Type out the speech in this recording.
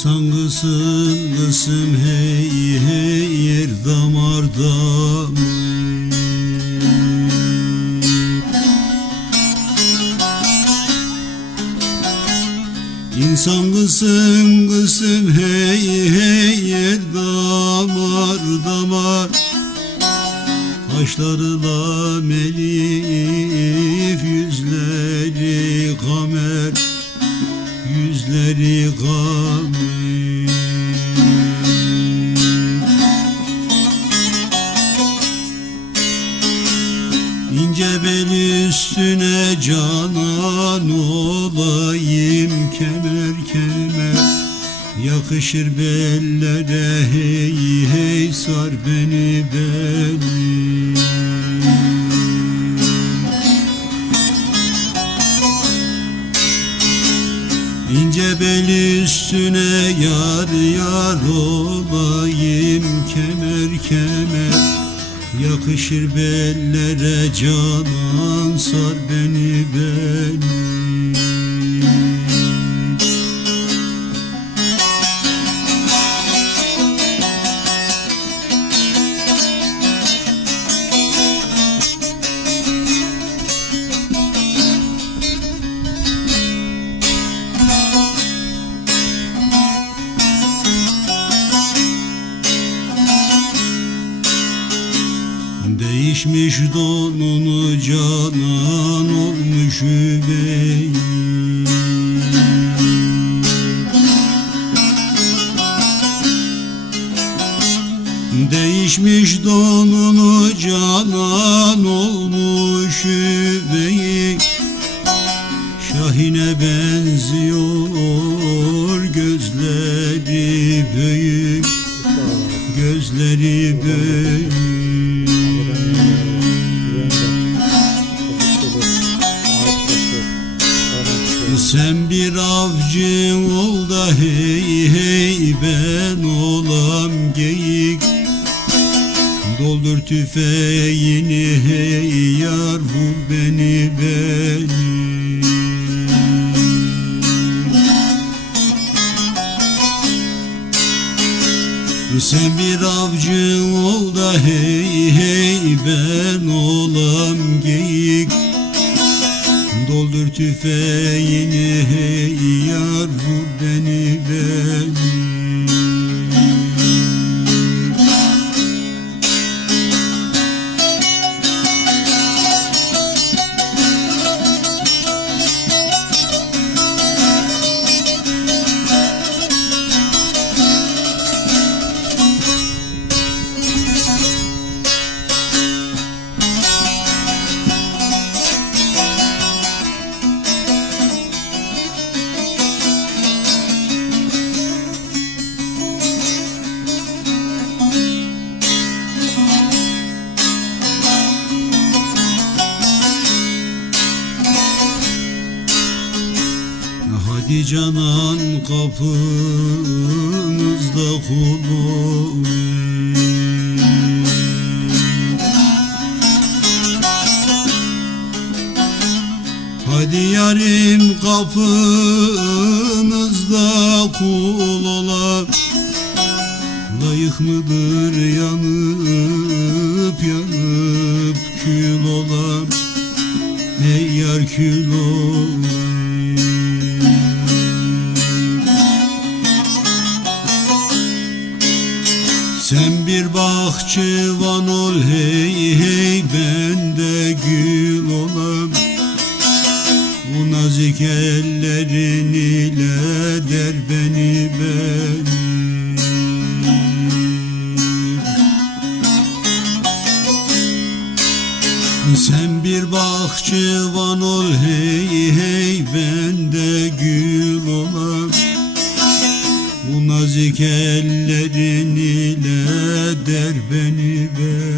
İnsan kısım kısım hey hey yer damar damar İnsan kısım kısım hey hey yer damar damar. Kaşlarıyla melif İnce bel üstüne canan olayım kemer kemer. Yakışır bellere hey hey sar beni beni. İnce bel üstüne yar yar olayım kemer kemer Yakışır bellere canan sar beni beni Değişmiş donunu canan olmuş üvey. Değişmiş donunu canan olmuş üvey. Şahine benziyor bir avcı ol da hey hey ben olam geyik. Doldur tüfeğini hey yar vur beni beni. Sen bir avcı ol da hey hey ben Doldur tüfeğini hey yar vur Hadi canan kapınızda kulum. Hadi yarim kapınızda kul ola Layık mıdır yanıp bahçıvan ol hey hey ben de gül olam. Bu nazik ellerin ile der beni beni Sen bir bahçıvan ol hey hey ben de gül olam Nazik ellerin ile der beni be